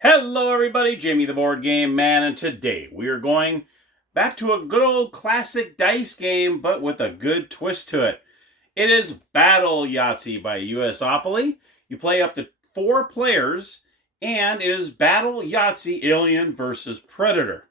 Hello everybody, Jamie the Board Game Man, and today we are going back to a good old classic dice game, but with a good twist to it. It is Battle Yahtzee by USAopoly. You play up to 4 players, and it is Battle Yahtzee Alien versus Predator.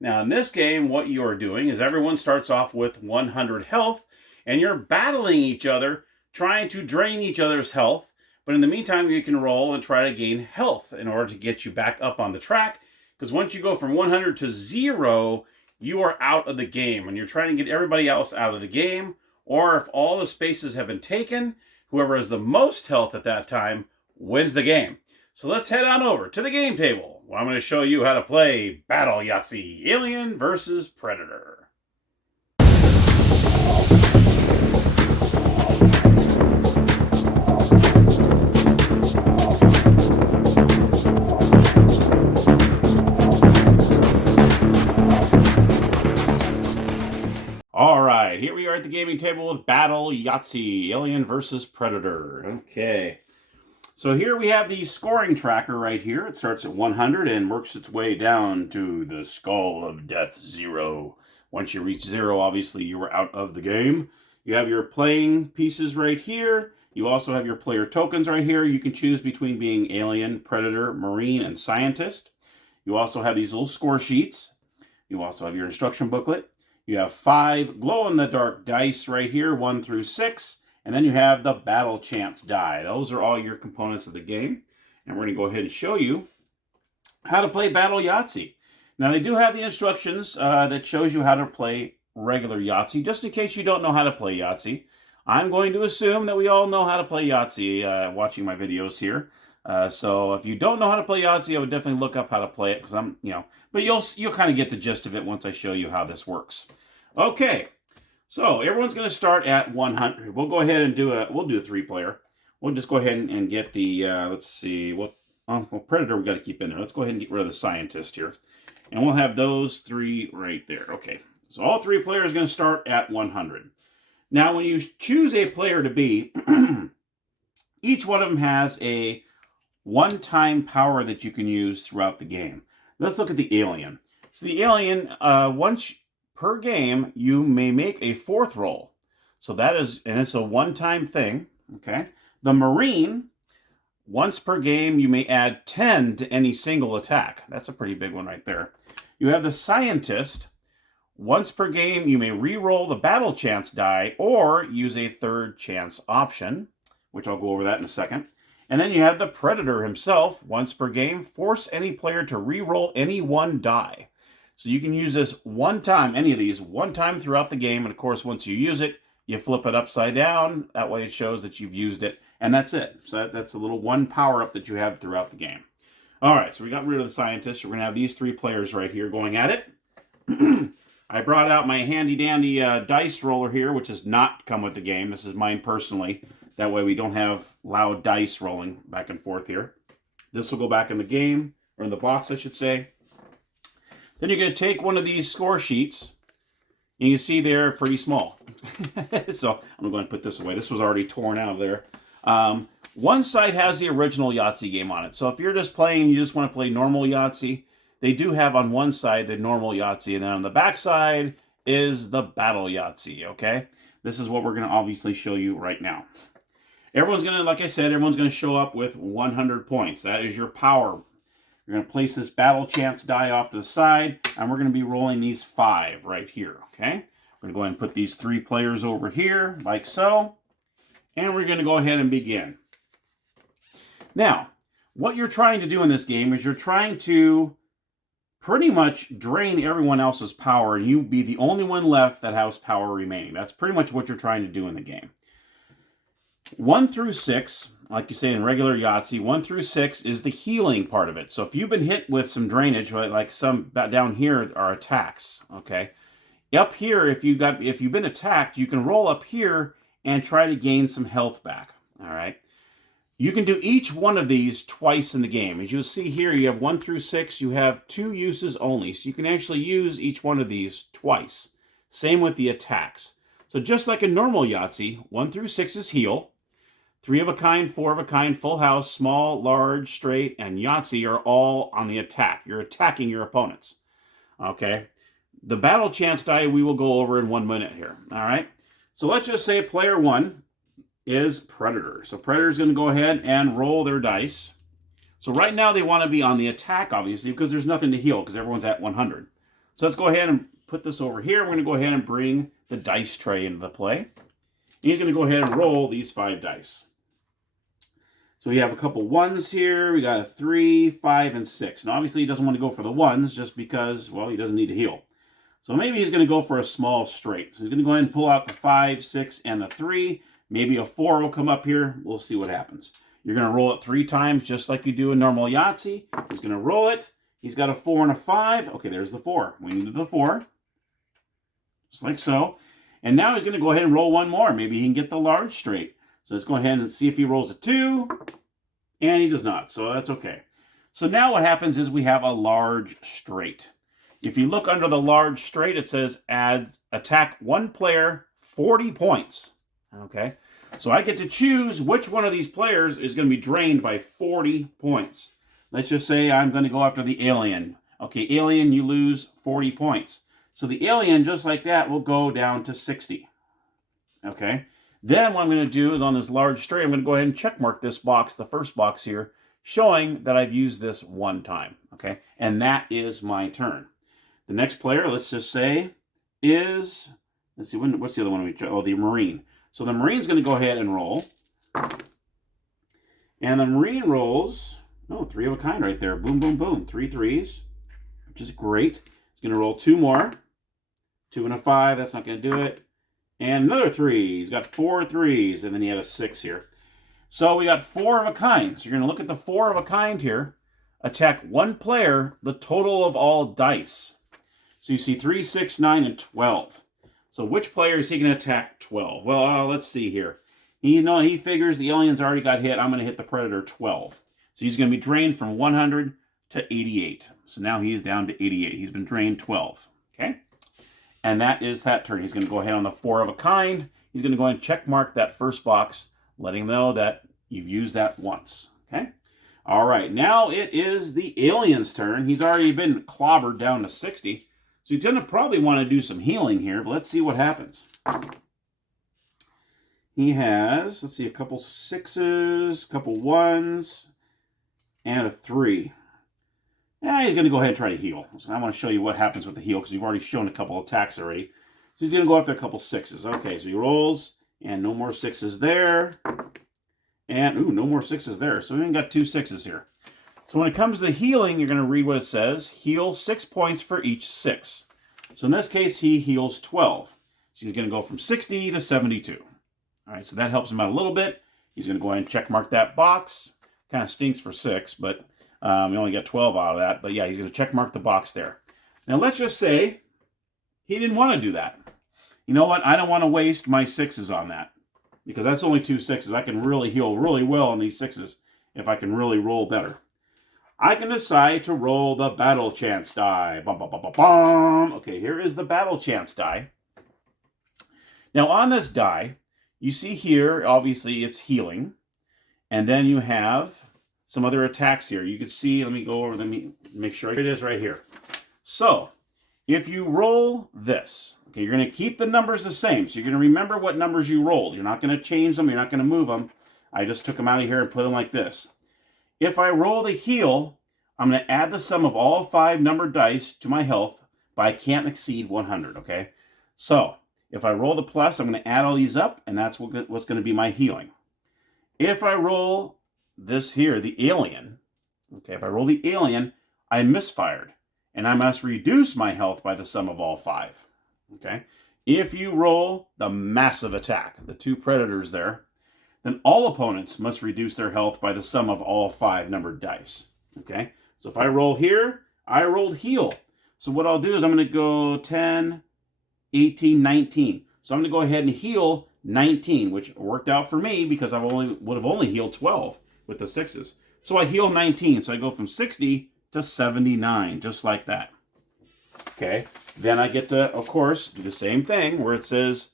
Now in this game, what you are doing is everyone starts off with 100 health, and you're battling each other, trying to drain each other's health. But in the meantime, you can roll and try to gain health in order to get you back up on the track. Because once you go from 100 to 0, you are out of the game. And you're trying to get everybody else out of the game. Or if all the spaces have been taken, whoever has the most health at that time wins the game. So let's head on over to the game table, where I'm going to show you how to play Battle Yahtzee Alien versus Predator. Alright, here we are at the gaming table with Battle Yahtzee, Alien versus Predator. Okay, so here we have the scoring tracker right here. It starts at 100 and works its way down to the Skull of Death 0. Once you reach 0, obviously you are out of the game. You have your playing pieces right here. You also have your player tokens right here. You can choose between being Alien, Predator, Marine, and Scientist. You also have these little score sheets. You also have your instruction booklet. You have 5 glow-in-the-dark dice right here, 1 through 6. And then you have the battle chance die. Those are all your components of the game. And we're going to go ahead and show you how to play Battle Yahtzee. Now, they do have the instructions that shows you how to play regular Yahtzee. Just in case you don't know how to play Yahtzee, I'm going to assume that we all know how to play Yahtzee watching my videos here. So if you don't know how to play Yahtzee, I would definitely look up how to play it, because but you'll kind of get the gist of it once I show you how this works. Okay, so everyone's going to start at 100. We'll go ahead and we'll do a 3-player. We'll just go ahead and get the, let's see, well, Predator we got to keep in there. Let's go ahead and get rid of the Scientist here. And we'll have those 3 right there. Okay, so all 3 players are going to start at 100. Now, when you choose a player to be, each one of them has a one-time power that you can use throughout the game. Let's look at the Alien. So the Alien, once per game, you may make a 4th roll. So that is, and it's a one-time thing, okay? The Marine, once per game, you may add 10 to any single attack. That's a pretty big one right there. You have the Scientist. Once per game, you may re-roll the battle chance die or use a 3rd chance option, which I'll go over that in a second. And then you have the Predator himself. Once per game, force any player to re-roll any 1 die. So you can use this one time, any of these, one time throughout the game. And of course, once you use it, you flip it upside down. That way it shows that you've used it. And that's it. So that's a little 1 power-up that you have throughout the game. All right, so we got rid of the Scientist. We're going to have these 3 players right here going at it. I brought out my handy-dandy dice roller here, which does not come with the game. This is mine personally. That way we don't have loud dice rolling back and forth here. This will go back in the game, or in the box, I should say. Then you're going to take one of these score sheets, and you see they're pretty small. So I'm going to put this away. This was already torn out of there. One side has the original Yahtzee game on it. So if you're just playing, you just want to play normal Yahtzee, they do have on one side the normal Yahtzee, and then on the back side is the Battle Yahtzee, okay? This is what we're going to obviously show you right now. Everyone's going to, like I said, everyone's going to show up with 100 points. That is your power. You're going to place this battle chance die off to the side, and we're going to be rolling these 5 right here, okay? We're going to go ahead and put these 3 players over here, like so, and we're going to go ahead and begin. Now, what you're trying to do in this game is you're trying to pretty much drain everyone else's power, and you be the only one left that has power remaining. That's pretty much what you're trying to do in the game. 1 through 6, like you say in regular Yahtzee, 1 through 6 is the healing part of it. So if you've been hit with some drainage, right, like some down here are attacks, okay? Up here, if you've been attacked, you can roll up here and try to gain some health back, all right? You can do each one of these twice in the game. As you'll see here, you have 1 through 6, you have 2 uses only. So you can actually use each one of these twice. Same with the attacks. So just like a normal Yahtzee, 1 through 6 is heal. 3 of a kind, 4 of a kind, full house, small, large, straight, and Yahtzee are all on the attack. You're attacking your opponents. Okay? The battle chance die we will go over in 1 minute here. All right? So let's just say player 1 is Predator. So Predator is going to go ahead and roll their dice. So right now they want to be on the attack, obviously, because there's nothing to heal, because everyone's at 100. So let's go ahead and put this over here. We're going to go ahead and bring the dice tray into the play. And he's going to go ahead and roll these 5 dice. So we have a couple 1s here. We got a 3, 5, and 6. Now, obviously, he doesn't want to go for the 1s just because, well, he doesn't need to heal. So maybe he's going to go for a small straight. So he's going to go ahead and pull out the 5, 6, and the 3. Maybe a 4 will come up here. We'll see what happens. You're going to roll it 3 times just like you do in normal Yahtzee. He's going to roll it. He's got a 4 and a 5. Okay, there's the 4. We needed the 4. Just like so. And now he's going to go ahead and roll 1 more. Maybe he can get the large straight. So let's go ahead and see if he rolls a 2. And he does not. So that's okay. So now what happens is we have a large straight. If you look under the large straight, it says attack 1 player 40 points. Okay. So I get to choose which one of these players is going to be drained by 40 points. Let's just say I'm going to go after the alien. Okay, alien, you lose 40 points. So the alien, just like that, will go down to 60. Okay. Then what I'm going to do is on this large straight, I'm going to go ahead and check mark this box, the first box here, showing that I've used this 1 time. Okay. And that is my turn. The next player, let's just say, is, let's see, what's the other one we chose? Oh, the Marine. So the Marine's going to go ahead and roll. And the Marine rolls, 3 of a kind right there. Boom, boom, boom. 3 3s, which is great. He's going to roll 2 more. 2 and a 5, that's not going to do it. And another 3. He's got 4 3s, and then he had a 6 here. So we got 4 of a kind. So you're going to look at the 4 of a kind here. Attack 1 player, the total of all dice. So you see 3, 6, 9, and 12. So which player is he going to attack 12? Well, let's see here. He figures the alien's already got hit. I'm going to hit the Predator 12. So he's going to be drained from 100 to 88. So now he is down to 88. He's been drained 12. Okay? And that is that turn. He's going to go ahead on the 4 of a kind. He's going to go ahead and check mark that first box, letting them know that you've used that once. Okay? All right. Now it is the alien's turn. He's already been clobbered down to 60. So he's going to probably want to do some healing here, but let's see what happens. He has, let's see, a couple 6s, a couple 1s, and a 3. He's going to go ahead and try to heal. So I want to show you what happens with the heal, because you've already shown a couple attacks already. So he's going to go after a couple 6s. Okay, so he rolls, and no more 6s there. And, no more 6s there. So we only got 2 6s here. So when it comes to healing, you're going to read what it says. Heal 6 points for each 6. So in this case, he heals 12. So he's going to go from 60 to 72. All right, so that helps him out a little bit. He's going to go ahead and check mark that box. Kind of stinks for 6, but we only got 12 out of that. But yeah, he's going to check mark the box there. Now let's just say he didn't want to do that. You know what? I don't want to waste my 6s on that, because that's only 2 6s. I can really heal really well on these 6s if I can really roll better. I can decide to roll the battle chance die. Bum, bum, bum, bum, bum. Okay, here is the battle chance die. Now on this die, you see here, obviously it's healing. And then you have some other attacks here. You can see, let me go over, let me make sure it is right here. So, if you roll this, okay, you're going to keep the numbers the same. So you're going to remember what numbers you rolled. You're not going to change them. You're not going to move them. I just took them out of here and put them like this. If I roll the heal, I'm going to add the sum of all 5 numbered dice to my health, but I can't exceed 100, okay? So, if I roll the plus, I'm going to add all these up, and that's what's going to be my healing. If I roll this here, the alien, okay, if I roll the alien, I misfired, and I must reduce my health by the sum of all 5, okay? If you roll the massive attack, the 2 predators there, then all opponents must reduce their health by the sum of all 5 numbered dice. Okay? So if I roll here, I rolled heal. So what I'll do is I'm going to go 10, 18, 19. So I'm going to go ahead and heal 19, which worked out for me because I would have only healed 12 with the 6s. So I heal 19. So I go from 60 to 79, just like that. Okay? Then I get to, of course, do the same thing where it says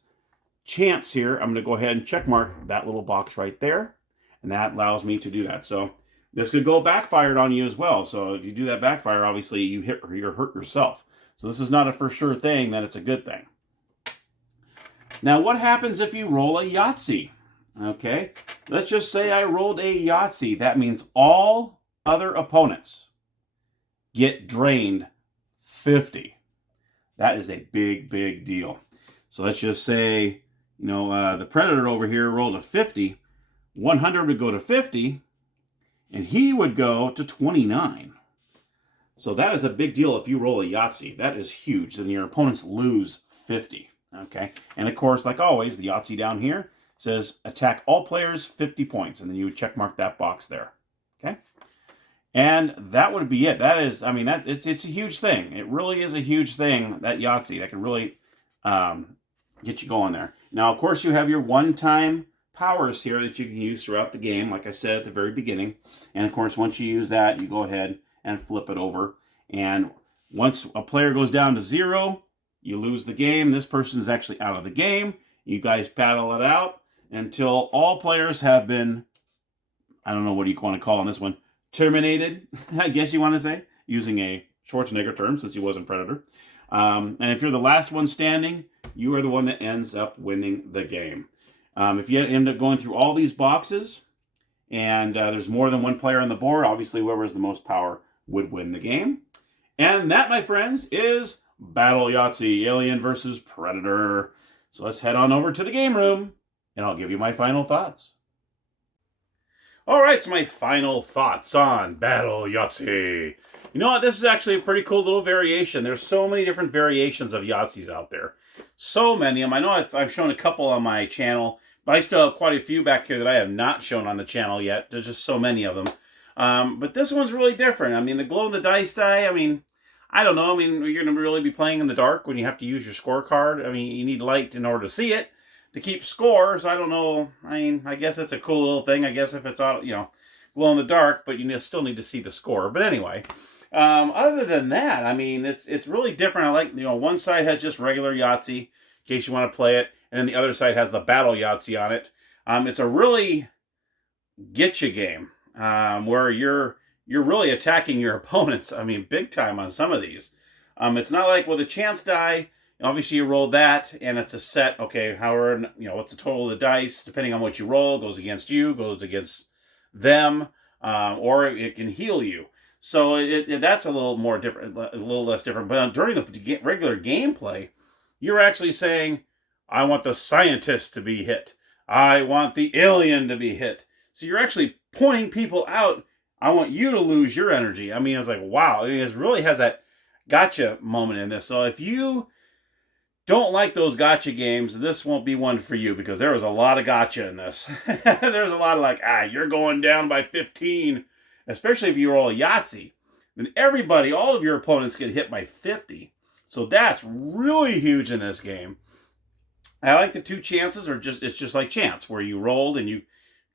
chance here. I'm going to go ahead and check mark that little box right there. and that allows me to do that. So this could go backfired on you as well. So if you do that backfire, obviously you're hurt yourself. So this is not a for sure thing that it's a good thing. Now, what happens if you roll a Yahtzee? Okay, let's just say I rolled a Yahtzee. That means all other opponents get drained 50. That is a big, big deal. So let's just say, the Predator over here rolled a 50. 100 would go to 50, and he would go to 29. So that is a big deal if you roll a Yahtzee. That is huge. Then your opponents lose 50. Okay, and of course, like always, the Yahtzee down here says attack all players 50 points, and then you would check mark that box there. Okay, and that would be it. That is, it's a huge thing. It really is a huge thing, that Yahtzee. That can really get you going there. Now, of course, you have your one-time powers here that you can use throughout the game, like I said at the very beginning. And of course, once you use that, you go ahead and flip it over. And once a player goes down to 0, you lose the game. This person is actually out of the game. You guys battle it out until all players have been, I don't know what you want to call on this one, terminated, I guess you want to say, using a Schwarzenegger term since he wasn't Predator. And if you're the last one standing, you are the one that ends up winning the game. If you end up going through all these boxes and there's more than one player on the board, obviously whoever has the most power would win the game. And that, my friends, is Battle Yahtzee, Alien versus Predator. So let's head on over to the game room, and I'll give you my final thoughts. All right, so my final thoughts on Battle Yahtzee. You know what? This is actually a pretty cool little variation. There's so many different variations of Yahtzees out there. So many of them. I know I've shown a couple on my channel, but I still have quite a few back here that I have not shown on the channel yet. There's just so many of them. But this one's really different. I mean, the glow-in-the-dice die, I don't know. You're going to really be playing in the dark when you have to use your scorecard. You need light in order to see it, to keep score. So I don't know. I guess it's a cool little thing. I guess if it's out, glow in the dark, but you still need to see the score. But anyway, other than that, it's really different. I like, one side has just regular Yahtzee in case you want to play it, and then the other side has the Battle Yahtzee on it. It's a really get you game where you're really attacking your opponents, big time on some of these. It's not like with a chance die, obviously you roll that, and it's a set, okay, however, what's the total of the dice, depending on what you roll, goes against you, goes against them, or it can heal you. So that's a little more different, a little less different. But during the regular gameplay, you're actually saying, I want the scientist to be hit. I want the alien to be hit. So you're actually pointing people out. I want you to lose your energy. I was like, wow. It really has that gotcha moment in this. So if you don't like those gotcha games, this won't be one for you, because there was a lot of gotcha in this. There's a lot of you're going down by 15. Especially if you roll a Yahtzee. Then everybody, all of your opponents get hit by 50. So that's really huge in this game. I like the two chances, it's just like chance, where you rolled and you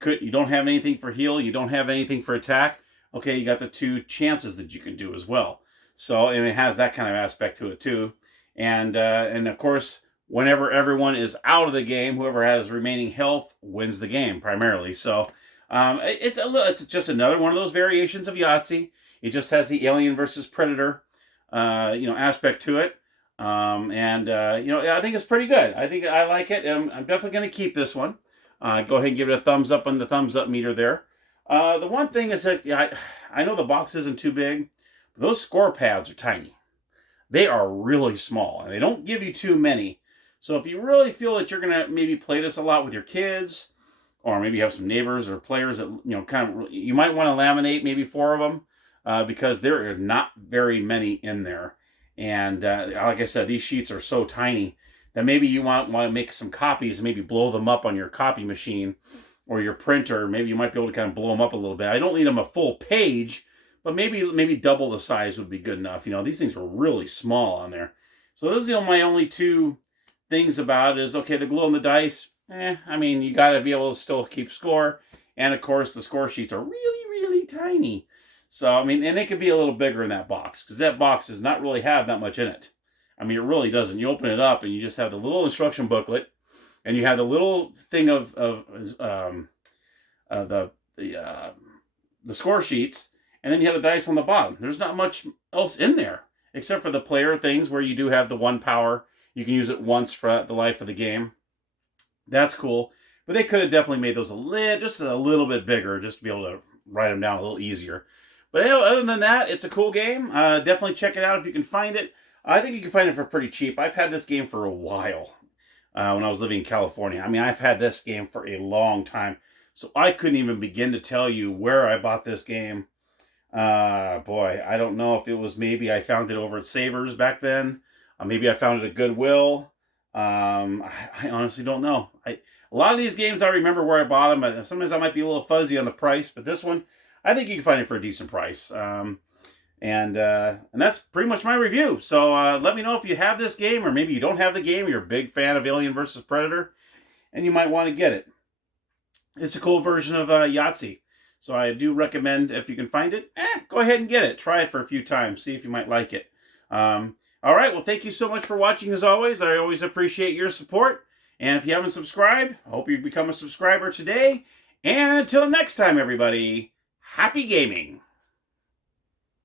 don't have anything for heal, you don't have anything for attack. Okay, you got the two chances that you can do as well. So, and it has that kind of aspect to it too. And of course, whenever everyone is out of the game, whoever has remaining health wins the game primarily. So it's just another one of those variations of Yahtzee. It just has the Alien versus Predator aspect to it. I think it's pretty good. I think I like it. I'm definitely going to keep this one. Go ahead and give it a thumbs up on the thumbs up meter there. The one thing is that I know the box isn't too big, but those score pads are tiny. They are really small, and they don't give you too many. So if you really feel that you're going to maybe play this a lot with your kids, or maybe you have some neighbors or players that, you might want to laminate maybe 4 of them, because there are not very many in there. And like I said, these sheets are so tiny that maybe you want to make some copies and maybe blow them up on your copy machine or your printer. Maybe you might be able to kind of blow them up a little bit. I don't need them a full page, but maybe double the size would be good enough. These things were really small on there. So those are my only two things about it is, okay, the glow in the dice, you got to be able to still keep score. And of course, the score sheets are really, really tiny. So, and they could be a little bigger in that box, because that box does not really have that much in it. It really doesn't. You open it up and you just have the little instruction booklet, and you have the little thing of the score sheets, and then you have the dice on the bottom. There's not much else in there except for the player things where you do have the 1 power. You can use it once for the life of the game. That's cool. But they could have definitely made those just a little bit bigger, just to be able to write them down a little easier. But other than that, it's a cool game. Definitely check it out if you can find it. I think you can find it for pretty cheap. I've had this game for a while when I was living in California. I mean, I've had this game for a long time. So I couldn't even begin to tell you where I bought this game. Boy, I don't know if it was maybe I found it over at Savers back then. Maybe I found it at Goodwill. I honestly don't know. A lot of these games I remember where I bought them, but sometimes I might be a little fuzzy on the price. But this one, I think you can find it for a decent price. And that's pretty much my review. So let me know if you have this game, or maybe you don't have the game. You're a big fan of Alien vs. Predator, and you might want to get it. It's a cool version of Yahtzee. So I do recommend, if you can find it, go ahead and get it. Try it for a few times. See if you might like it. All right, well, thank you so much for watching as always. I always appreciate your support. And if you haven't subscribed, I hope you become a subscriber today. And until next time, everybody, happy gaming.